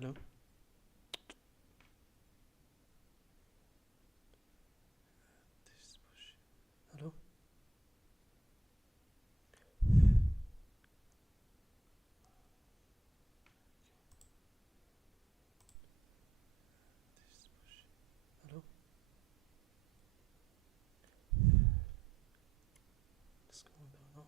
Hello? This bullshit. Hello? This bullshit. Hello? What's going on? Hello?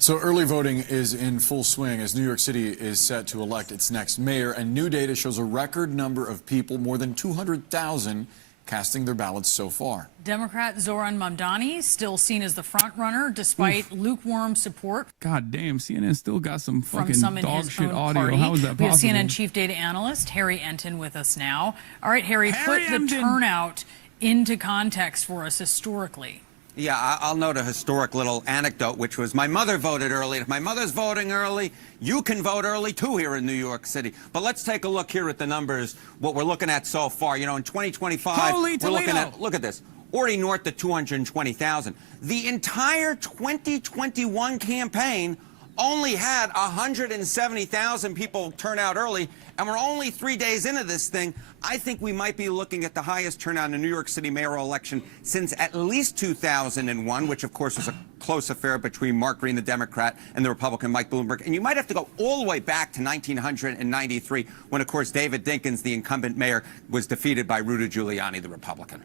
So early voting is in full swing as New York City is set to elect its next mayor, and new data shows a record number of people, more than 200,000, casting their ballots so far. Democrat Zoran Mamdani still seen as the front runner despite lukewarm support. God damn, CNN still got some From fucking some in dog his shit own audio. party. How is that We have possible? CNN chief data analyst Harry Enton with us now. All right, Harry, Harry put the Enton. turnout into context for us historically. Yeah, I'll note a historic little anecdote, which was my mother voted early. If my mother's voting early, you can vote early too here in New York City. But let's take a look here at the numbers, what we're looking at so far. You know, in 2025, Holy we're looking Toledo. at, look at this, already north of 220,000. The entire 2021 campaign only had 170,000 people turn out early, and we're only 3 days into this thing. I think we might be looking at the highest turnout in the New York City mayoral election since at least 2001, which of course was a close affair between Mark Green, the Democrat, and the Republican Mike Bloomberg. And you might have to go all the way back to 1993, when of course David Dinkins, the incumbent mayor, was defeated by Rudy Giuliani, the Republican.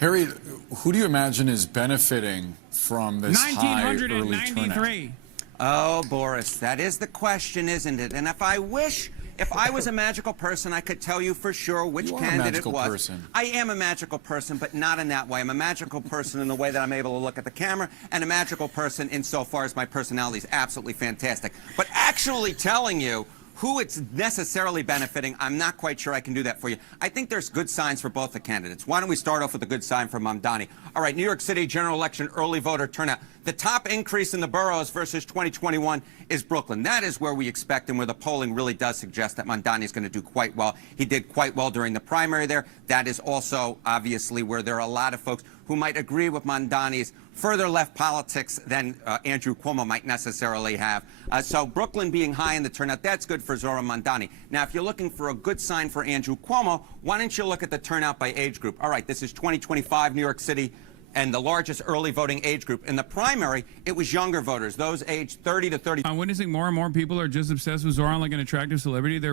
Harry, who do you imagine is benefiting from this high early turnout? 1993. Oh, Boris, that is the question, isn't it? And if I was a magical person, I could tell you for sure which You are a candidate magical it was. person. I am a magical person, but not in that way. I'm a magical person in the way that I'm able to look at the camera, and a magical person insofar as my personality is absolutely fantastic. But actually telling you who it's necessarily benefiting, I'm not quite sure I can do that for you. I think there's good signs for both the candidates. Why don't we start off with a good sign for Mamdani? All right, New York City general election early voter turnout. The top increase in the boroughs versus 2021 is Brooklyn. That is where we expect and where the polling really does suggest that Mamdani is going to do quite well. He did quite well during the primary there. That is also obviously where there are a lot of folks who might agree with Mamdani's further left politics than Andrew Cuomo might necessarily have. So Brooklyn being high in the turnout, that's good for Zoran Mamdani. Now, if you're looking for a good sign for Andrew Cuomo, why don't you look at the turnout by age group? All right, this is 2025 New York City, and the largest early voting age group. In the primary, it was younger voters, those aged 30 to 30. I'm witnessing more and more people are just obsessed with Zoran like an attractive celebrity. They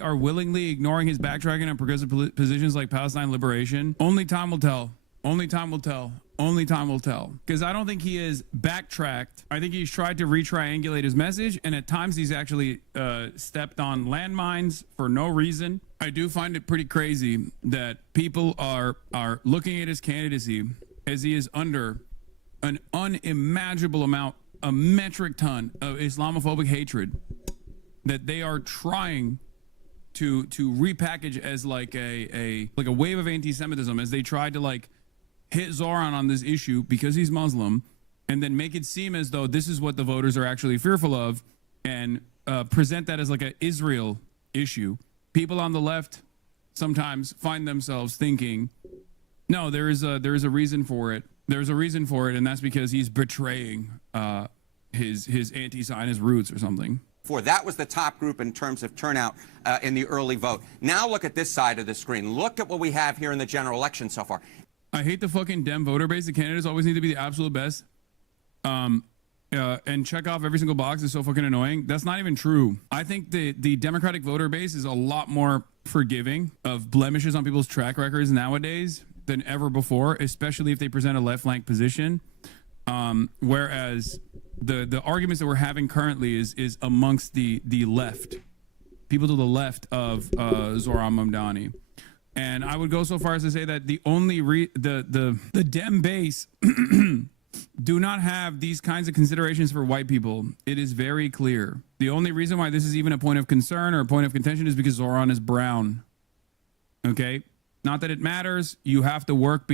are willingly ignoring his backtracking on progressive positions like Palestine liberation. Only time will tell. Only time will tell. Only time will tell. Because I don't think he is backtracked. I think he's tried to retriangulate his message, and at times he's actually stepped on landmines for no reason. I do find it pretty crazy that people are looking at his candidacy as he is under an unimaginable amount, a metric ton of Islamophobic hatred that they are trying to repackage as like a wave of anti-Semitism, as they tried to like hit Zoran on this issue because he's Muslim, and then make it seem as though this is what the voters are actually fearful of, and present that as like an Israel issue. People on the left sometimes find themselves thinking, no, there is a reason for it. There's a reason for it, and that's because he's betraying his anti-Zionist roots or something. That was the top group in terms of turnout in the early vote. Now look at this side of the screen. Look at what we have here in the general election so far. I hate the fucking Dem voter base. The candidates always need to be the absolute best. And check off every single box is so fucking annoying. That's not even true. I think the Democratic voter base is a lot more forgiving of blemishes on people's track records nowadays than ever before, especially if they present a left flank position. Whereas the arguments that we're having currently is amongst the left, people to the left of Zoran Mamdani. And I would go so far as to say that the only the Dem base do not have these kinds of considerations for white people. It is very clear. The only reason why this is even a point of concern or a point of contention is because Zoran is brown. Okay? Not that it matters. You have to work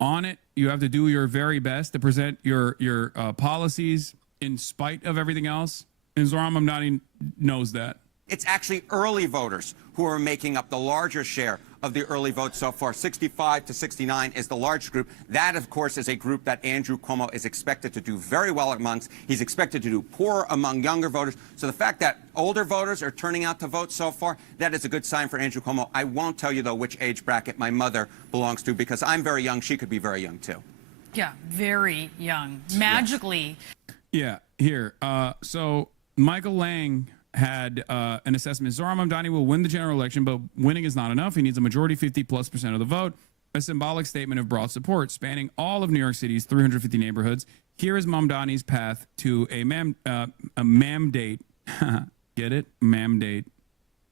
on it. You have to do your very best to present your policies in spite of everything else. And Zoran Mamdani knows that. It's actually early voters who are making up the larger share of the early votes so far. 65 to 69 is the large group. That, of course, is a group that Andrew Cuomo is expected to do very well amongst. He's expected to do poor among younger voters. So the fact that older voters are turning out to vote so far, that is a good sign for Andrew Cuomo. I won't tell you, though, which age bracket my mother belongs to, because I'm very young. She could be very young, too. Yeah, very young. Magically. Yeah, here. So Michael Lang had an assessment. Zoran Mamdani will win the general election, but winning is not enough. He needs a majority, 50+% of the vote. A symbolic statement of broad support spanning all of New York City's 350 neighborhoods. Here is Mamdani's path to a mandate. Get it? Mandate.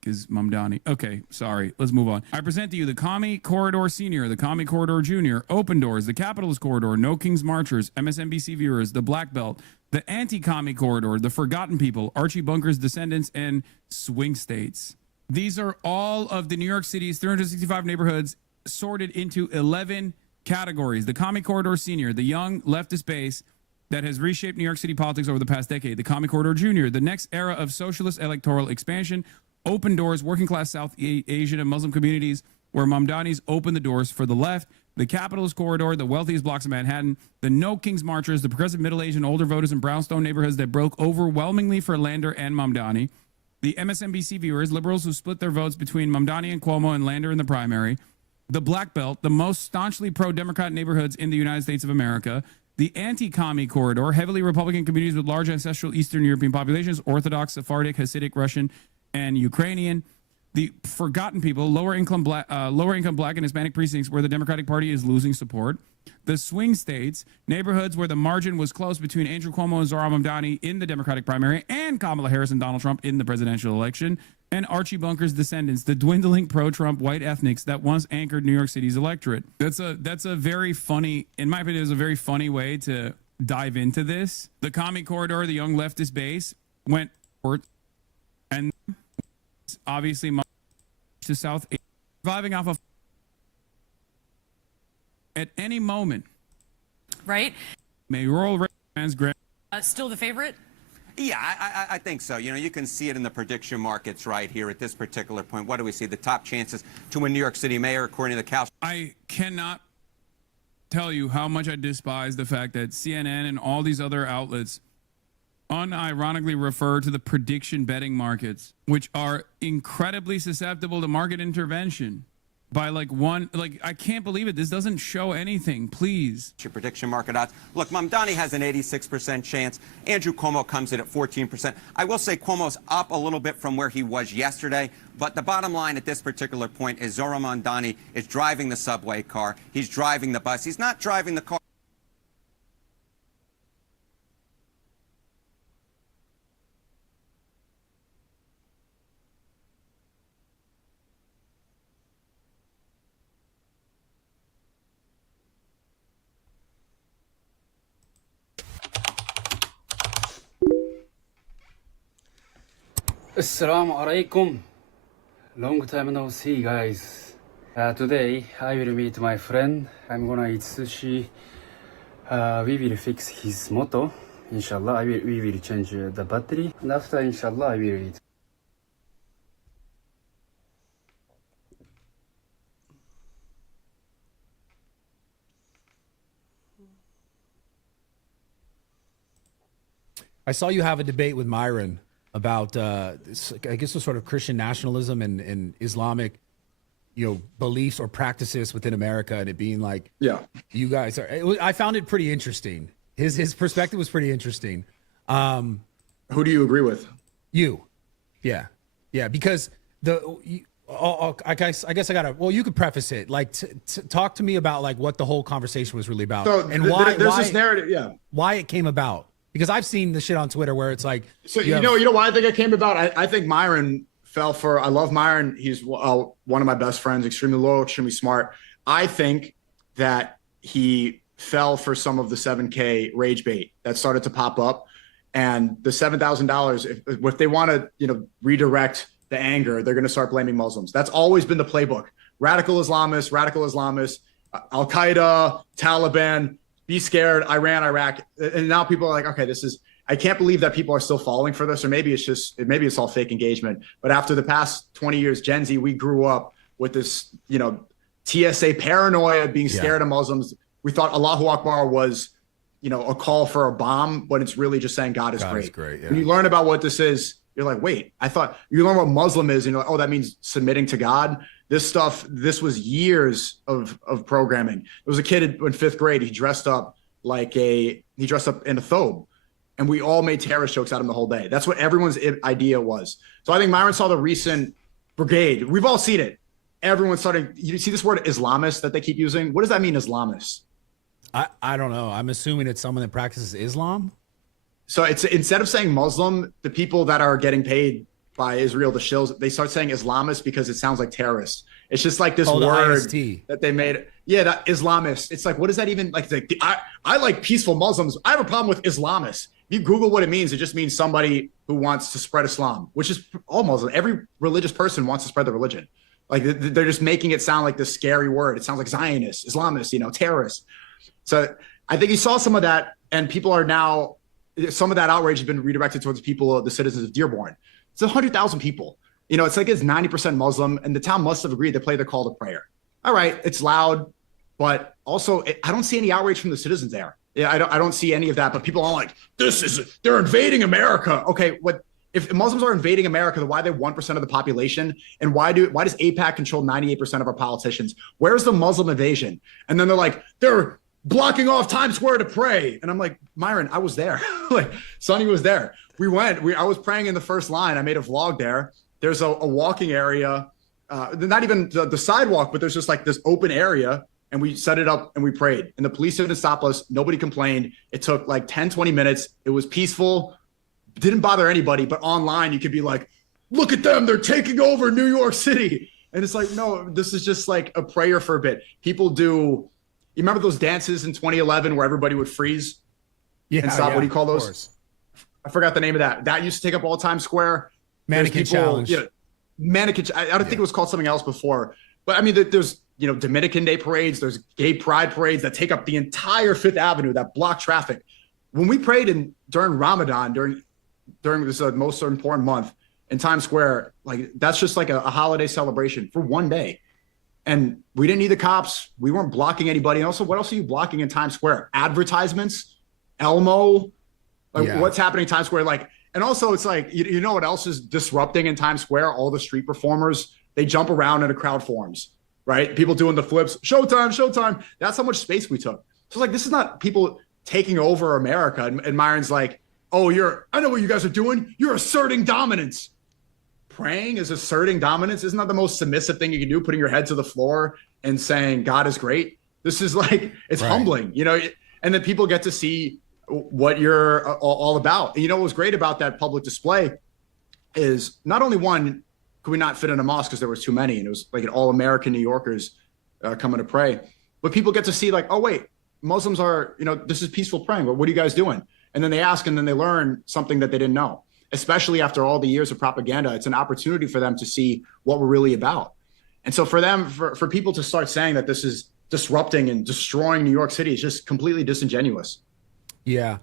Is Mamdani. Okay, sorry. Let's move on. I present to you the Commie Corridor Senior, the Commie Corridor Junior, Open Doors, the Capitalist Corridor, No Kings Marchers, MSNBC Viewers, the Black Belt, the Anti-Commie Corridor, the Forgotten People, Archie Bunker's Descendants, and Swing States. These are all of the New York City's 365 neighborhoods sorted into 11 categories. The Commie Corridor Senior, the young leftist base that has reshaped New York City politics over the past decade. The Commie Corridor Junior, the next era of socialist electoral expansion. Open Doors, working class South Asian and Muslim communities, where Mamdani's opened the doors for the left. The Capitalist Corridor, the wealthiest blocks of Manhattan. The No Kings Marchers, the progressive middle-aged and older voters in brownstone neighborhoods that broke overwhelmingly for Lander and Mamdani. The MSNBC Viewers, liberals who split their votes between Mamdani and Cuomo and Lander in the primary. The Black Belt, the most staunchly pro-Democrat neighborhoods in the United States of America. The Anti-Commie Corridor, heavily Republican communities with large ancestral Eastern European populations, Orthodox, Sephardic, Hasidic, Russian, and Ukrainian. The Forgotten People, lower income black and Hispanic precincts where the Democratic Party is losing support. The Swing States, neighborhoods where the margin was close between Andrew Cuomo and Zoran Mamdani in the Democratic primary and Kamala Harris and Donald Trump in the presidential election. And Archie Bunker's Descendants, the dwindling pro-Trump white ethnics that once anchored New York City's electorate. That's a very funny, in my opinion, is a very funny way to dive into this. The Commie Corridor, the young leftist base, went forward, and obviously to South Asia, surviving off of at any moment. Right? Mayoral race, Still the favorite? Yeah, I think so. You know, you can see it in the prediction markets right here at this particular point. What do we see? The top chances to win New York City mayor, according to the Cal. I cannot tell you how much I despise the fact that CNN and all these other outlets unironically refer to the prediction betting markets, which are incredibly susceptible to market intervention by I can't believe it. This doesn't show anything, please. Your prediction market odds. Look, Mamdani has an 86% chance. Andrew Cuomo comes in at 14%. I will say Cuomo's up a little bit from where he was yesterday, but the bottom line at this particular point is Zoran Mamdani is driving the subway car. He's driving the bus. He's not driving the car. Assalamu alaikum. Long time no see, guys. Today I will meet my friend. I'm gonna eat sushi. We will fix his motor. Inshallah, we will change the battery. And after, inshallah, I will eat. I saw you have a debate with Myron about, I guess, the sort of Christian nationalism and Islamic, beliefs or practices within America, and it being like, yeah, you guys are. I found it pretty interesting. His perspective was pretty interesting. Who do you agree with? You, yeah, because I guess I gotta. Well, you could preface it. Like, talk to me about like what the whole conversation was really about, So and why this narrative, why it came about. Because I've seen the shit on Twitter where it's like, so you know why I think it came about. I think Myron fell for. I love Myron. He's one of my best friends. Extremely loyal, extremely smart. I think that he fell for some of the 7K rage bait that started to pop up. And the $7,000, if they want to, redirect the anger, they're going to start blaming Muslims. That's always been the playbook. Radical Islamists, Al Qaeda, Taliban, be scared, Iran, Iraq. And now people are like, okay, I can't believe that people are still falling for this, or maybe it's all fake engagement. But after the past 20 years, Gen Z, we grew up with this, TSA paranoia, being scared of Muslims. We thought Allahu Akbar was, a call for a bomb, but it's really just saying God is great. Yeah. When you learn about what this is, you're like, wait, I thought you learn what Muslim is, and you're like, oh, that means submitting to God. This was years of programming. There was a kid in 5th grade. He dressed up in a thobe, and we all made terrorist jokes at him the whole day. That's what everyone's idea was. So I think Myron saw the recent brigade. We've all seen it. Everyone's starting. You see this word Islamist that they keep using? What does that mean, Islamist? I don't know. I'm assuming it's someone that practices Islam. So it's instead of saying Muslim, the people that are getting paid by Israel, the shills, they start saying Islamist because it sounds like terrorist. It's just like this word that they made. Yeah, that Islamist. It's like, what does that even like? I like peaceful Muslims. I have a problem with Islamists. If you Google what it means just means somebody who wants to spread Islam, which is all Muslim. Every religious person wants to spread the religion. Like they're just making it sound like this scary word. It sounds like Zionist, Islamist, terrorist. So I think he saw some of that, and people are now, some of that outrage has been redirected towards people, the citizens of Dearborn. It's 100,000 people. It's like it's 90% Muslim, and the town must have agreed to play the call to prayer. All right, it's loud, but also I don't see any outrage from the citizens there. Yeah, I don't see any of that. But people are like, they're invading America. Okay, if Muslims are invading America, then why are they 1% of the population? And why does AIPAC control 98% of our politicians? Where's the Muslim invasion? And then they're like, they're blocking off Times Square to pray. And I'm like, Myron, I was there. Sonny was there. I was praying in the first line. I made a vlog there. There's a walking area, not even the sidewalk, but there's just like this open area. And we set it up and we prayed. And the police didn't stop us. Nobody complained. It took like 10, 20 minutes. It was peaceful. Didn't bother anybody. But online, you could be like, look at them. They're taking over New York City. And it's like, no, this is just like a prayer for a bit. People do. You remember those dances in 2011 where everybody would freeze and stop? What do you call those? I forgot the name of that. That used to take up all Times Square. Mannequin challenge. Mannequin. I don't think it was called something else before. But I mean, there's Dominican Day parades. There's gay pride parades that take up the entire Fifth Avenue that block traffic. When we prayed during Ramadan, during this most important month in Times Square, like that's just like a holiday celebration for one day. And we didn't need the cops. We weren't blocking anybody. And also, what else are you blocking in Times Square? Advertisements, Elmo, what's happening in Times Square? And also it's like, you know what else is disrupting in Times Square? All the street performers, they jump around and a crowd forms, right? People doing the flips, showtime. That's how much space we took. So it's like, this is not people taking over America. And Myron's like, oh, I know what you guys are doing. You're asserting dominance. Praying is asserting dominance. Isn't that the most submissive thing you can do? Putting your head to the floor and saying God is great. This is like, it's humbling, and then people get to see what you're all about. And what was great about that public display is not only one, could we not fit in a mosque because there was too many, and it was like an all-American New Yorkers coming to pray, but people get to see like, oh wait, Muslims are, this is peaceful praying. What are you guys doing? And then they ask, and then they learn something that they didn't know. Especially after all the years of propaganda, it's an opportunity for them to see what we're really about. And so for people to start saying that this is disrupting and destroying New York City is just completely disingenuous. Yeah.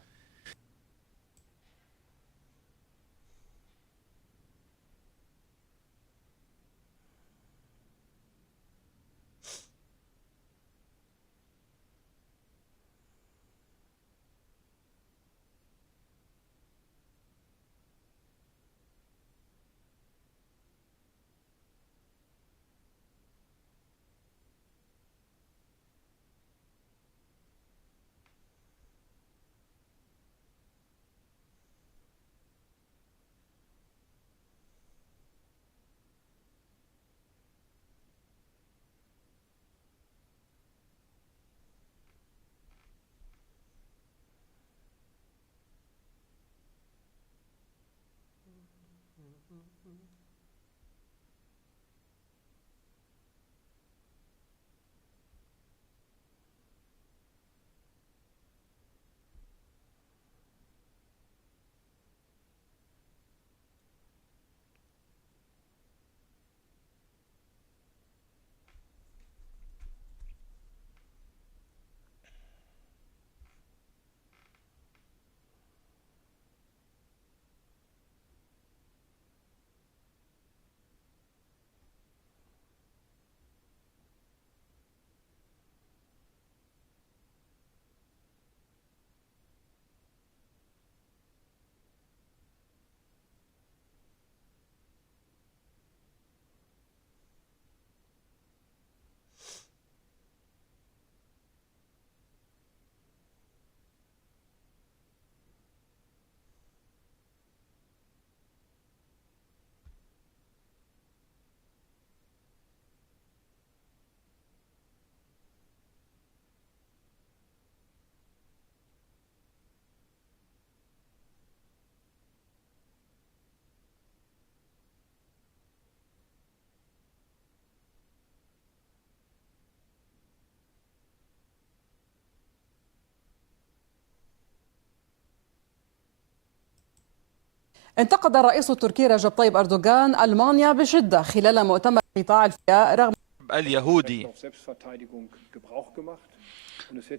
انتقد الرئيس التركي رجب طيب أردوغان ألمانيا بشدة خلال مؤتمر قطاع الفياء رغم اليهودي.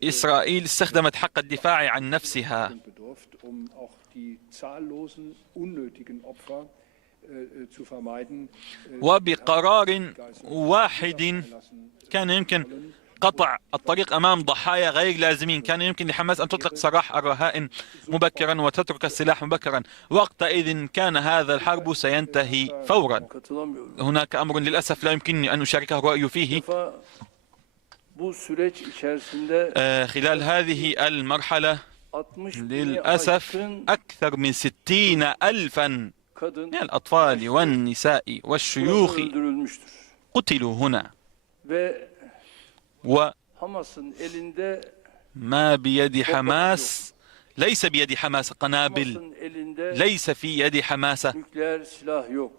إسرائيل استخدمت حق الدفاع عن نفسها وبقرار واحد كان يمكن قطع الطريق أمام ضحايا غير لازمين. كان يمكن لحماس أن تطلق سراح الرهائن مبكرا وتترك السلاح مبكرا. وقتئذ كان هذا الحرب سينتهي فورا. هناك أمر للأسف لا يمكنني أن أشاركه الرأي فيه. خلال هذه المرحلة للأسف أكثر من 60,000 من الأطفال والنساء والشيوخ قتلوا هنا. وما بيد حماس ليس بيد حماس قنابل، ليس في يد حماس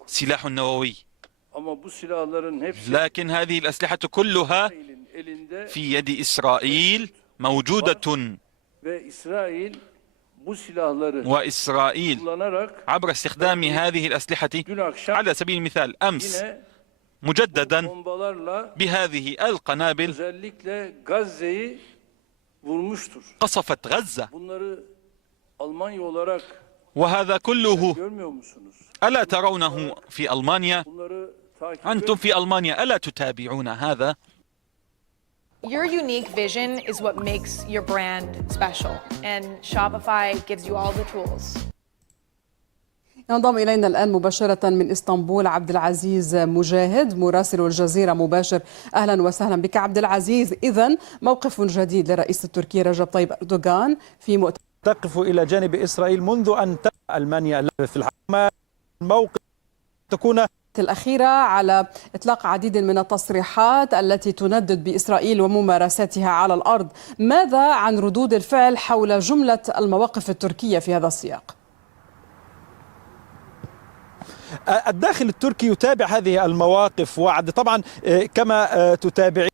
سلاح نووي، لكن هذه الأسلحة كلها في يد إسرائيل موجودة. وإسرائيل عبر استخدام هذه الأسلحة على سبيل المثال أمس مجددا بهذه القنابل قصفت غزة. وهذا كله ألا ترونه في ألمانيا؟ أنتم في ألمانيا ألا تتابعون هذا؟ Your unique vision is what makes your brand special, and Shopify gives you all the tools. ينضم إلينا الآن مباشرة من إسطنبول عبد العزيز مجاهد مراسل الجزيرة مباشر. أهلا وسهلا بك عبد العزيز. إذن موقف جديد للرئيس التركي رجب طيب أردوغان في مؤتمر تقف إلى جانب إسرائيل منذ أن تبدأ ألمانيا في الحكم. الموقف تكون الأخيرة على إطلاق عديد من التصريحات التي تندد بإسرائيل وممارساتها على الأرض. ماذا عن ردود الفعل حول جملة المواقف التركية في هذا السياق؟ الداخل التركي يتابع هذه المواقف طبعا كما تتابع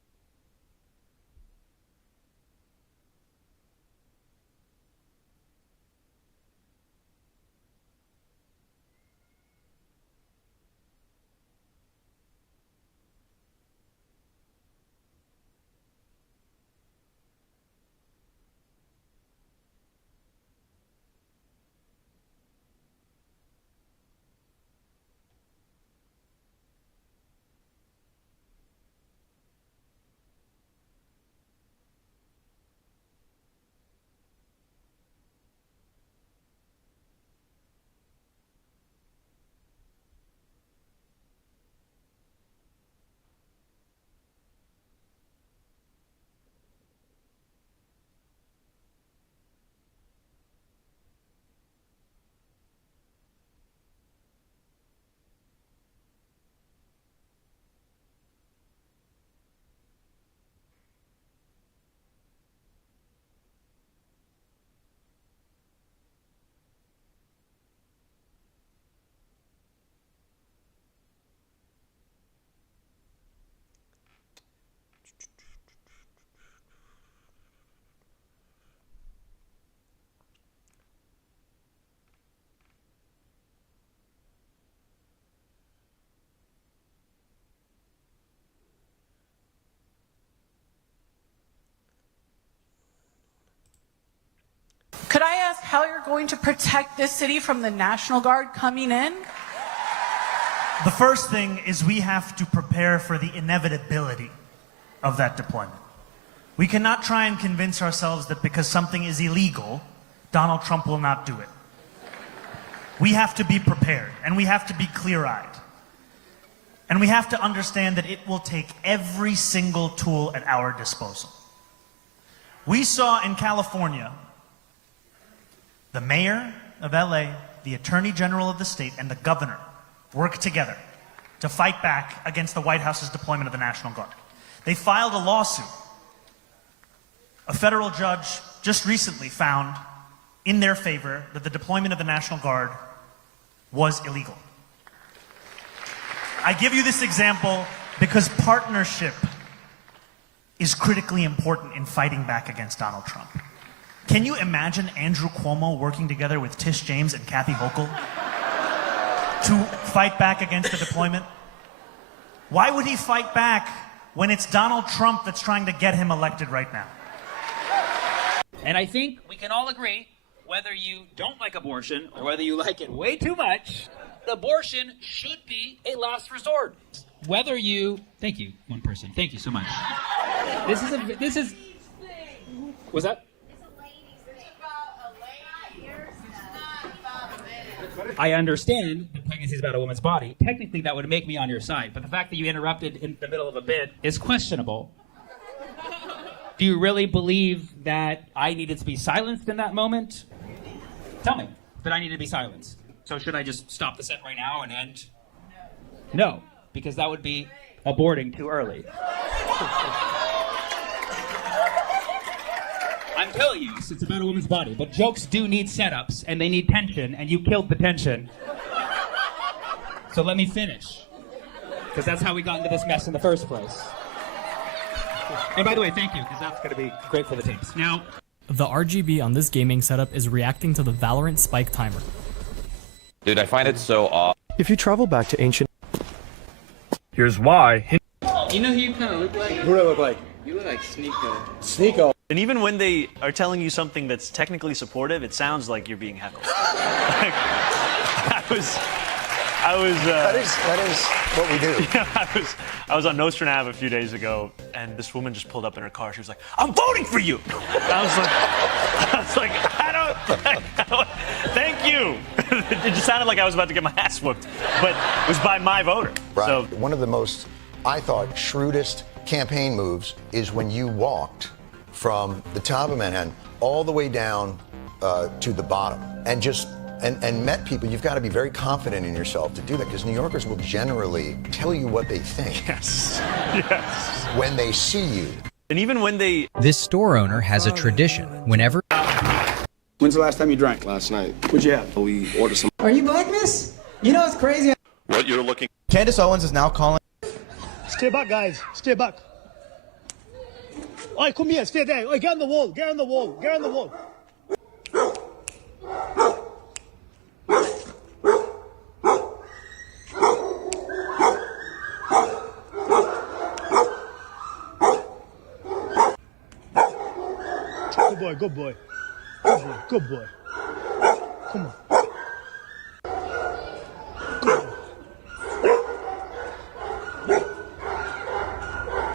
Could I ask how you're going to protect this city from the National Guard coming in? The first thing is we have to prepare for the inevitability of that deployment. We cannot try and convince ourselves that because something is illegal, Donald Trump will not do it. We have to be prepared, and we have to be clear-eyed. And we have to understand that it will take every single tool at our disposal. We saw in California the mayor of LA, the attorney general of the state, and the governor work together to fight back against the White House's deployment of the National Guard. They filed a lawsuit. A federal judge just recently found in their favor that the deployment of the National Guard was illegal. I give you this example because partnership is critically important in fighting back against Donald Trump. Can you imagine Andrew Cuomo working together with Tish James and Kathy Hochul? to fight back against the deployment? Why would he fight back when it's Donald Trump that's trying to get him elected right now? And I think we can all agree, whether you don't like abortion or whether you like it way too much, abortion should be a last resort. Whether you, thank you, one person, thank you so much. This is, was that? I understand that pregnancy is about a woman's body. Technically, that would make me on your side, but the fact that you interrupted in the middle of a bit is questionable. Do you really believe that I needed to be silenced in that moment? Tell me that I needed to be silenced. So should I just stop the set right now and end? No, because that would be aborting too early. I'm telling you, it's about a woman's body, but jokes do need setups, and they need tension, and you killed the tension. So let me finish, because that's how we got into this mess in the first place. And by the way, thank you, because that's going to be great for the tapes. Now, the RGB on this gaming setup is reacting to the Valorant spike timer. Dude, I find it so odd. If you travel back to ancient... Here's why. You know who you kind of look like? Who do I look like? You look like Sneeko. Sneeko. And even when they are telling you something that's technically supportive, it sounds like you're being heckled. I was. That is what we do. Yeah, I was on Nostrand Ave a few days ago, and this woman just pulled up in her car. She was like, "I'm voting for you." And I was like, I don't. Thank you. It just sounded like I was about to get my ass whooped, but it was by my voter. Right. So one of the most, I thought, shrewdest campaign moves is when you walked from the top of Manhattan all the way down to the bottom and just and met people. You've got to be very confident in yourself to do that, because New Yorkers will generally tell you what they think. Yes. When they see you. And even when they... This store owner has a tradition. Whenever... When's the last time you drank? Last night. What'd you have? We ordered some... Are you black, miss? You know it's crazy. What you're looking... Candace Owens is now calling... Stay back, guys. Stay back. Oi, come here. Stay there. Oi, get on the wall. Get on the wall. Get on the wall. Good boy, good boy. Good boy, good boy. Come on. Good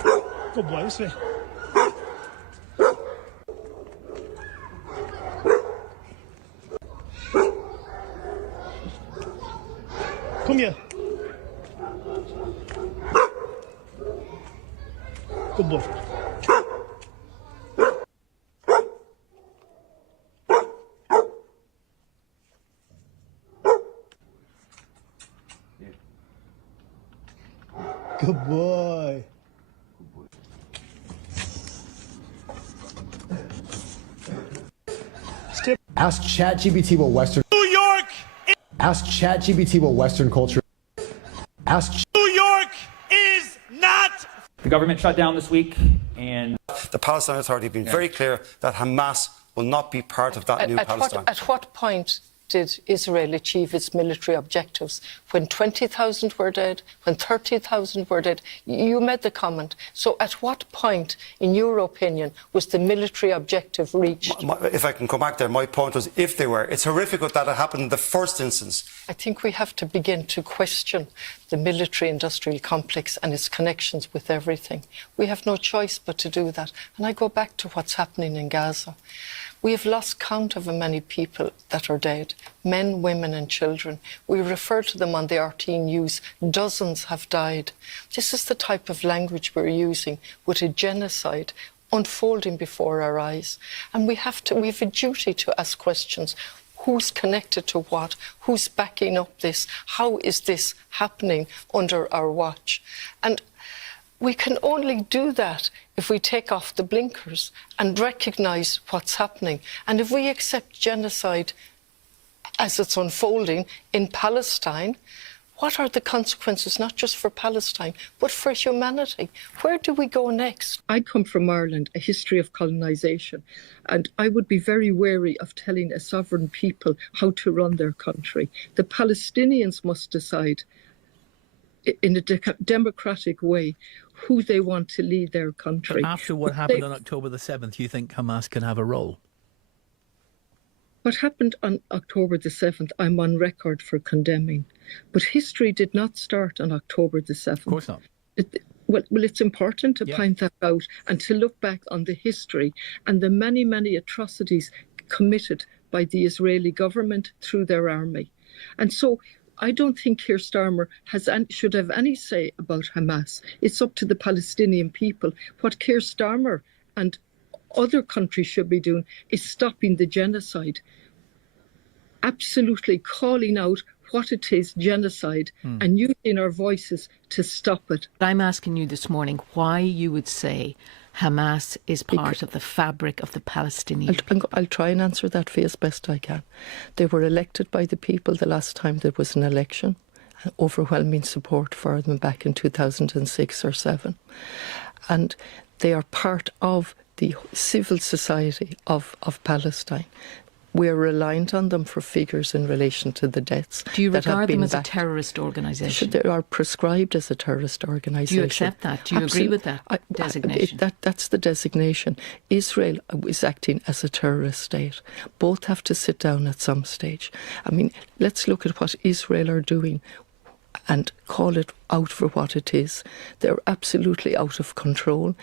boy. Good boy, this way. Come here. Good boy. Good boy. Ask ChatGPT what Western... New York! Ask ChatGPT what Western culture... Ask... New York is not... The government shut down this week, and... The Palestine Authority have been very clear that Hamas will not be part of that new Palestine. At what point did Israel achieve its military objectives? When 20,000 were dead, when 30,000 were dead? You made the comment. So at what point, in your opinion, was the military objective reached? If I can come back there, my point was if they were. It's horrific that it happened in the first instance. I think we have to begin to question the military-industrial complex and its connections with everything. We have no choice but to do that. And I go back to what's happening in Gaza. We have lost count of how many people that are dead, men, women and children. We refer to them on the RT News. Dozens have died. This is the type of language we're using with a genocide unfolding before our eyes. And we have a duty to ask questions. Who's connected to what? Who's backing up this? How is this happening under our watch? And we can only do that if we take off the blinkers and recognise what's happening. And if we accept genocide as it's unfolding in Palestine, what are the consequences, not just for Palestine, but for humanity? Where do we go next? I come from Ireland, a history of colonisation, and I would be very wary of telling a sovereign people how to run their country. The Palestinians must decide in a democratic way who they want to lead their country. But after what happened on October the 7th, you think Hamas can have a role? What happened on October the 7th, I'm on record for condemning. But history did not start on October the 7th. Of course not. Well, it's important to point that out and to look back on the history and the many, many atrocities committed by the Israeli government through their army. And so I don't think Keir Starmer should have any say about Hamas. It's up to the Palestinian people. What Keir Starmer and other countries should be doing is stopping the genocide. Absolutely calling out what it is, genocide, and using our voices to stop it. I'm asking you this morning why you would say Hamas is part of the fabric of the Palestinian people. I'll try and answer that for you as best I can. They were elected by the people the last time there was an election. Overwhelming support for them back in 2006 or 7. And they are part of the civil society of Palestine. We are reliant on them for figures in relation to the deaths. Do you that have regard been them as backed. a terrorist organisation? They are prescribed as a terrorist organisation. Do you accept that? Do you agree with that designation? That's the designation. Israel is acting as a terrorist state. Both have to sit down at some stage. I mean, let's look at what Israel are doing and call it out for what it is. They're absolutely out of control.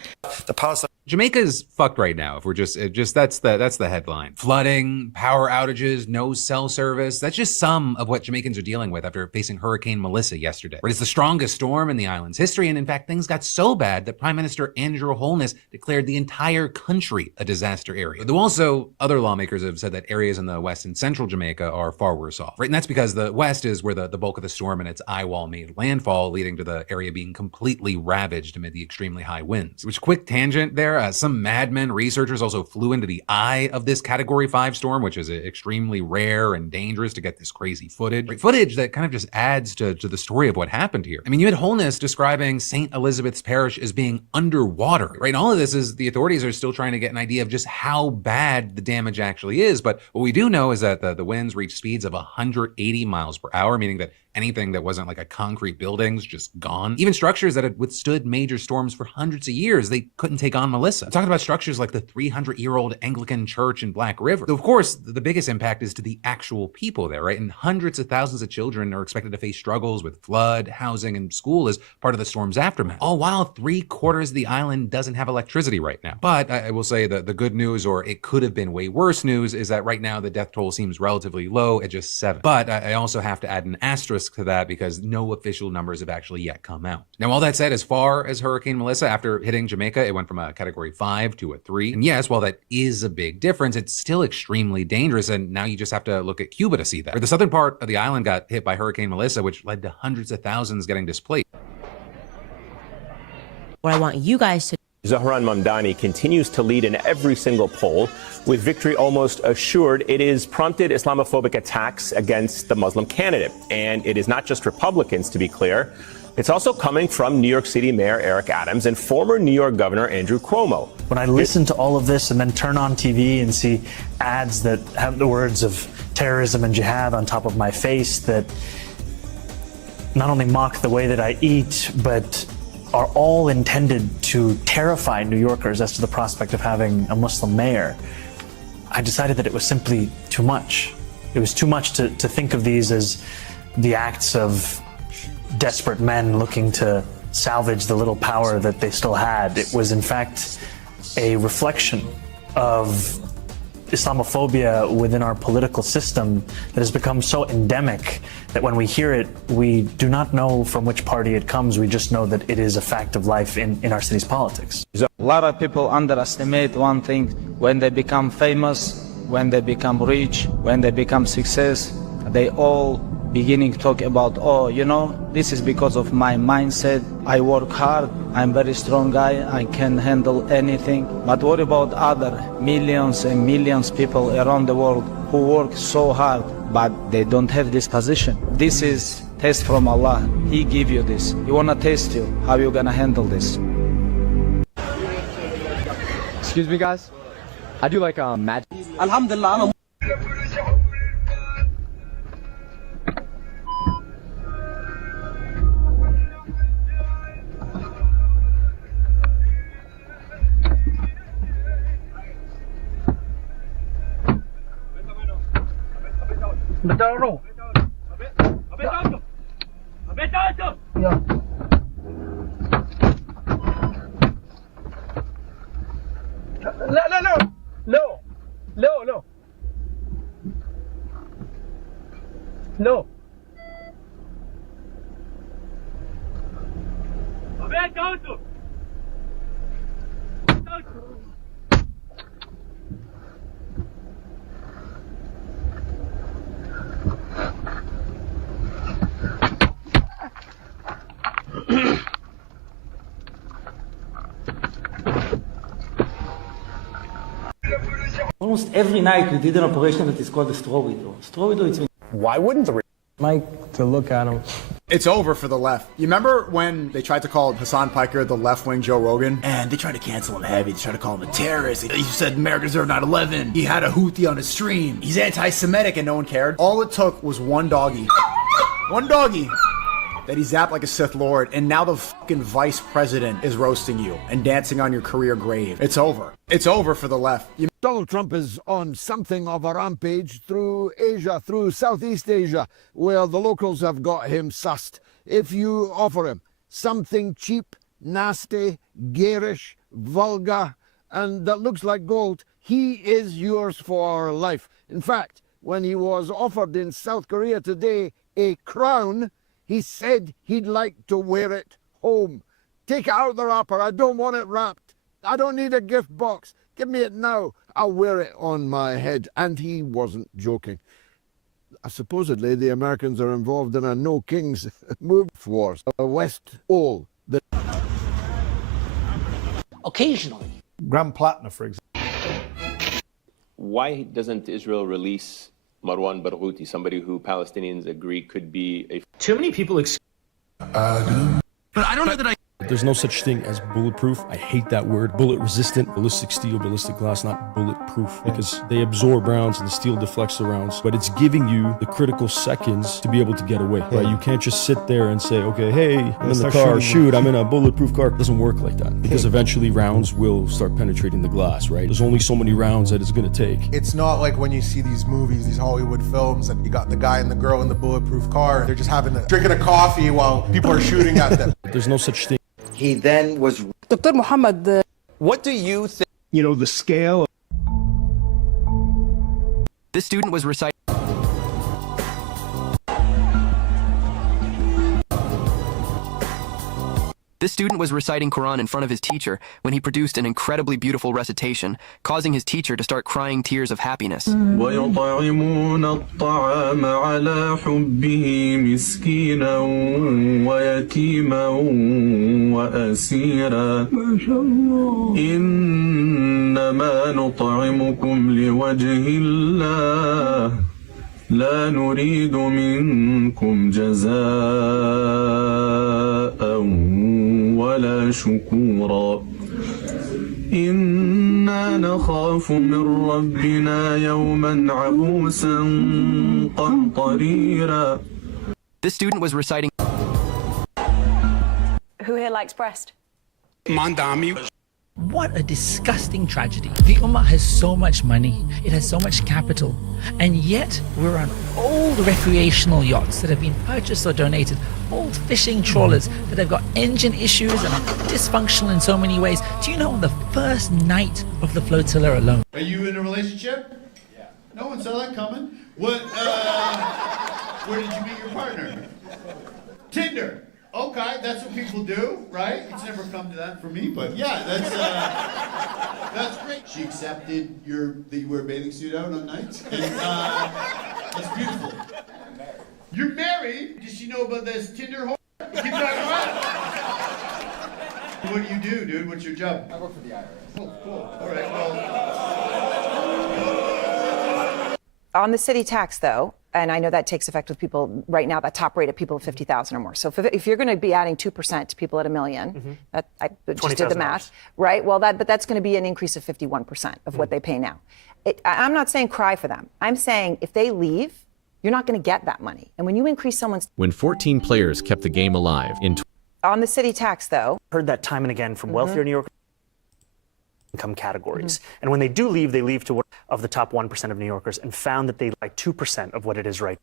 Jamaica's fucked right now. If we're just that's the headline. Flooding, power outages, no cell service. That's just some of what Jamaicans are dealing with after facing Hurricane Melissa yesterday. Right, it's the strongest storm in the island's history, and in fact, things got so bad that Prime Minister Andrew Holness declared the entire country a disaster area. Though also, other lawmakers have said that areas in the west and central Jamaica are far worse off. Right, and that's because the west is where the bulk of the storm and its eye wall made landfall, leading to the area being completely ravaged amid the extremely high winds. Which, quick tangent there, some Mad Men researchers also flew into the eye of this Category 5 storm, which is extremely rare and dangerous to get this crazy footage. Right, footage that kind of just adds to the story of what happened here. I mean, you had Holness describing St. Elizabeth's Parish as being underwater, right? And all of this is the authorities are still trying to get an idea of just how bad the damage actually is. But what we do know is that the winds reached speeds of 180 miles per hour, meaning that anything that wasn't like a concrete building's just gone. Even structures that had withstood major storms for hundreds of years, they couldn't take on Melissa. I'm talking about structures like the 300-year-old Anglican Church in Black River. So of course, the biggest impact is to the actual people there, right? And hundreds of thousands of children are expected to face struggles with flood, housing, and school as part of the storm's aftermath. All while 3/4 of the island doesn't have electricity right now. But I will say that the good news, or it could have been way worse news, is that right now the death toll seems relatively low at just 7. But I also have to add an asterisk to that because no official numbers have actually yet come out. Now, all that said, as far as Hurricane Melissa, after hitting Jamaica, it went from a Category 5 to a 3. And yes, while that is a big difference, it's still extremely dangerous. And now you just have to look at Cuba to see that. The southern part of the island got hit by Hurricane Melissa, which led to hundreds of thousands getting displaced. What I want you guys to Zahran Mamdani continues to lead in every single poll. With victory almost assured, it has prompted Islamophobic attacks against the Muslim candidate. And it is not just Republicans, to be clear. It's also coming from New York City Mayor Eric Adams and former New York Governor Andrew Cuomo. When I listen to all of this and then turn on TV and see ads that have the words of terrorism and jihad on top of my face that not only mock the way that I eat, but are all intended to terrify New Yorkers as to the prospect of having a Muslim mayor, I decided that it was simply too much. It was too much to think of these as the acts of desperate men looking to salvage the little power that they still had. It was, in fact, a reflection of Islamophobia within our political system that has become so endemic that when we hear it, we do not know from which party it comes. We just know that it is a fact of life in our city's politics. A lot of people underestimate one thing: when they become famous, when they become rich, when they become success, they all beginning to talk about, oh, you know, this is because of my mindset. I work hard, I'm a very strong guy, I can handle anything. But what about other millions and millions of people around the world who work so hard, but they don't have this position? This is Test from Allah. He give you this. He wanna test you. How you gonna handle this? Excuse me, guys. I do like magic. Alhamdulillah. No. Almost every night we did an operation that is called the straw window. Straw window, it's Why wouldn't the Mike to look at him? It's over for the left. You remember when they tried to call Hassan Piker the left-wing Joe Rogan? And they tried to cancel him heavy. They tried to call him a terrorist. He said America deserved 9/11. He had a Houthi on his stream. He's anti-Semitic and no one cared. All it took was one doggy. One doggy. That he zapped like a Sith Lord, and now the fucking vice president is roasting you and dancing on your career grave. It's over. It's over for the left. Donald Trump is on something of a rampage through Asia, through Southeast Asia, where the locals have got him sussed. If you offer him something cheap, nasty, garish, vulgar, and that looks like gold, he is yours for life. In fact, when he was offered in South Korea today a crown, he said he'd like to wear it home. Take it out of the wrapper. I don't want it wrapped. I don't need a gift box. Give me it now. I'll wear it on my head. And he wasn't joking. Supposedly, the Americans are involved in a no kings move wars. West All. Occasionally. Graham Platner, for example. Why doesn't Israel release Marwan Barghouti, somebody who Palestinians agree could be a... Too many people But I don't know that There's no such thing as bulletproof. I hate that word. Bullet resistant, ballistic steel, ballistic glass, not bulletproof, because they absorb rounds and the steel deflects the rounds. But it's giving you the critical seconds to be able to get away. Right? You can't just sit there and say, okay, hey, I'm in the car, shoot, I'm in a bulletproof car. It doesn't work like that, because eventually rounds will start penetrating the glass, right? There's only so many rounds that it's gonna take. It's not like when you see these movies, these Hollywood films, and you got the guy and the girl in the bulletproof car. They're just drinking a coffee while people are shooting at them. There's no such thing. He then was... Dr. Muhammad, what do you think? You know, the scale. This student was reciting... This student was reciting Quran in front of his teacher when he produced an incredibly beautiful recitation, causing his teacher to start crying tears of happiness. ويطعمون الطعام على حبه مسكينا ويتيما وأسيرا إنما نطعمكم لوجه الله لا نريد منكم جزاء ولا شكورا إنا نخاف من ربنا يوما عبوسا قمطريرا. This student was reciting. who here likes breast? Mandami. What a disgusting tragedy. The Ummah has so much money, it has so much capital, and yet we're on old recreational yachts that have been purchased or donated, old fishing trawlers that have got engine issues and are dysfunctional in so many ways. Do you know, on the first night of the flotilla alone? Are you in a relationship? Yeah. No one saw that coming. What, where did you meet your partner? Tinder. Okay, that's what people do, right? It's never come to that for me, but yeah, that's great. She accepted that you wear a bathing suit out on nights, and that's beautiful. You're married? Does she know about this Tinder whore? Keep talking about it. What do you do, dude? What's your job? I work for the IRS. Oh, cool. All right, well. On the city tax, though, And I know that takes effect with people right now, that top rate of people of 50,000 or more. So if you're going to be adding 2% to people at $1 million, I just did the math, right? Well, but that's going to be an increase of 51% of what they pay now. I'm not saying cry for them. I'm saying if they leave, you're not going to get that money. And when you increase someone's... When 14 players kept the game alive in... On the city tax, though... Heard that time and again from wealthier New York income categories. And when they do leave, they leave to one of the top 1% of New Yorkers and found that they like 2% of what it is right.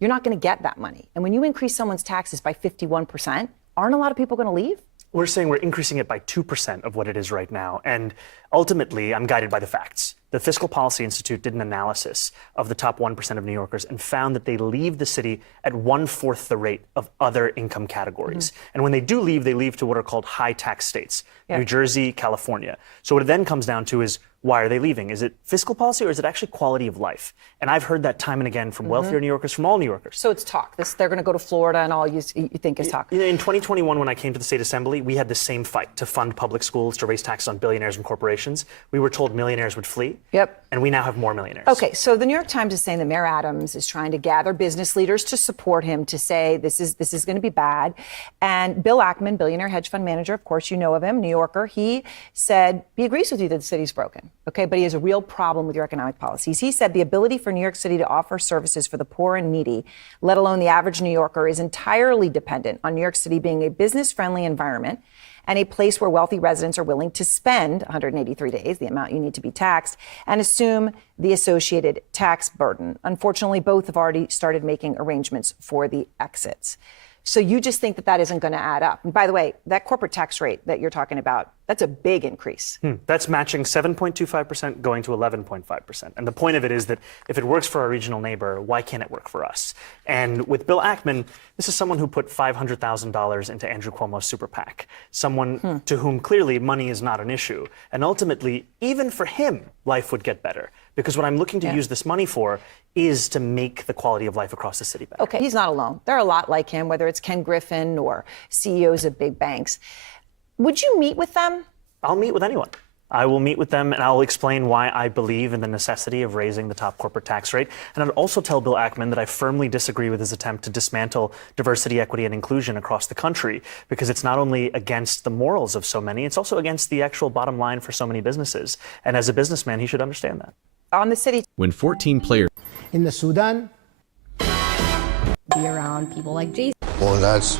You're not going to get that money. And when you increase someone's taxes by 51%, aren't a lot of people going to leave? We're saying we're increasing it by 2% of what it is right now. And ultimately, I'm guided by the facts. The Fiscal Policy Institute did an analysis of the top 1% of New Yorkers and found that they leave the city at 1/4 the rate of other income categories. And when they do leave, they leave to what are called high tax states, New Jersey, California. So what it then comes down to is, why are they leaving? Is it fiscal policy or is it actually quality of life? And I've heard that time and again from wealthier New Yorkers, from all New Yorkers. So it's talk. They're going to go to Florida and all you think is talk. In 2021, when I came to the State Assembly, we had the same fight to fund public schools, to raise taxes on billionaires and corporations. We were told millionaires would flee. Yep. And we now have more millionaires. Okay, so the New York Times is saying that Mayor Adams is trying to gather business leaders to support him, to say this is going to be bad. And Bill Ackman, billionaire hedge fund manager, of course you know of him, New Yorker, he said he agrees with you that the city's broken, okay, but he has a real problem with your economic policies. He said the ability for New York City to offer services for the poor and needy, let alone the average New Yorker, is entirely dependent on New York City being a business-friendly environment and a place where wealthy residents are willing to spend 183 days, the amount you need to be taxed, and assume the associated tax burden. Unfortunately, both have already started making arrangements for the exits. So you just think that that isn't going to add up. And by the way, that corporate tax rate that you're talking about, that's a big increase. That's matching 7.25% going to 11.5%. And the point of it is that if it works for our regional neighbor, why can't it work for us? And with Bill Ackman, this is someone who put $500,000 into Andrew Cuomo's super PAC, someone to whom clearly money is not an issue. And ultimately, even for him, life would get better. Because what I'm looking to use this money for is to make the quality of life across the city better. Okay, he's not alone. There are a lot like him, whether it's Ken Griffin or CEOs of big banks. Would you meet with them? I'll meet with anyone. I will meet with them and I'll explain why I believe in the necessity of raising the top corporate tax rate. And I'd also tell Bill Ackman that I firmly disagree with his attempt to dismantle diversity, equity, and inclusion across the country, because it's not only against the morals of so many, it's also against the actual bottom line for so many businesses. And as a businessman, he should understand that. On the city. When 14 players... In the Sudan... Be around people like Jason. Well, that's...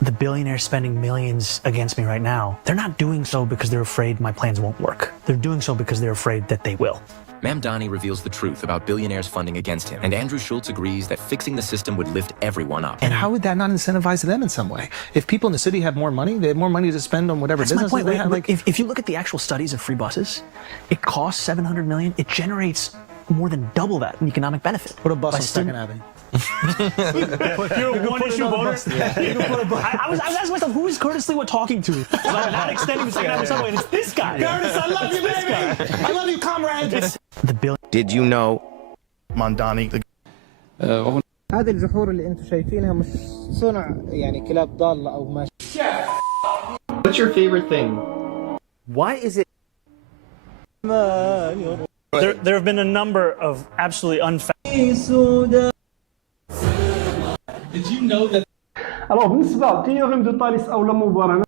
The billionaires spending millions against me right now, they're not doing so because they're afraid my plans won't work. They're doing so because they're afraid that they will. Mamdani reveals the truth about billionaires funding against him, and Andrew Schultz agrees that fixing the system would lift everyone up. And how would that not incentivize them in some way? If people in the city have more money, they have more money to spend on whatever business they have. If you look at the actual studies of free buses, it costs $700 million. It generates more than double that in economic benefit. Put a bus on Second Avenue. You're a one-issue voter? I was asking myself, who is Curtis Lewa talking to? I'm not extending the Second Avenue subway, and it's this guy. Curtis, I love you, baby! I love you, comrade! Did you know Mamdani? هذه الجحور اللي انتم شايفينها مش صنع يعني كلاب ضالة او ماشي. What's your favorite thing? Why is it? There have been a number of absolutely unfounded. Did you know that? Alors, بالنسبة للتيوريم دو طاليس أو المبارنة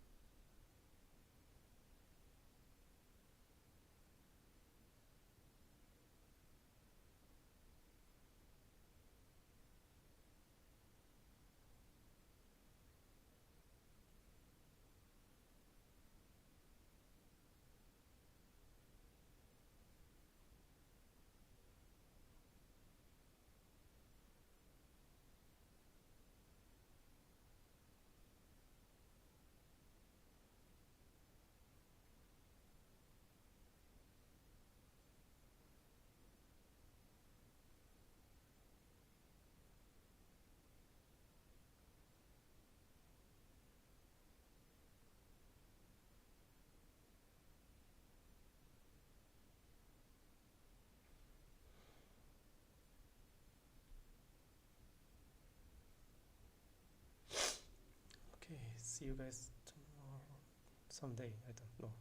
See you guys tomorrow, someday, I don't know.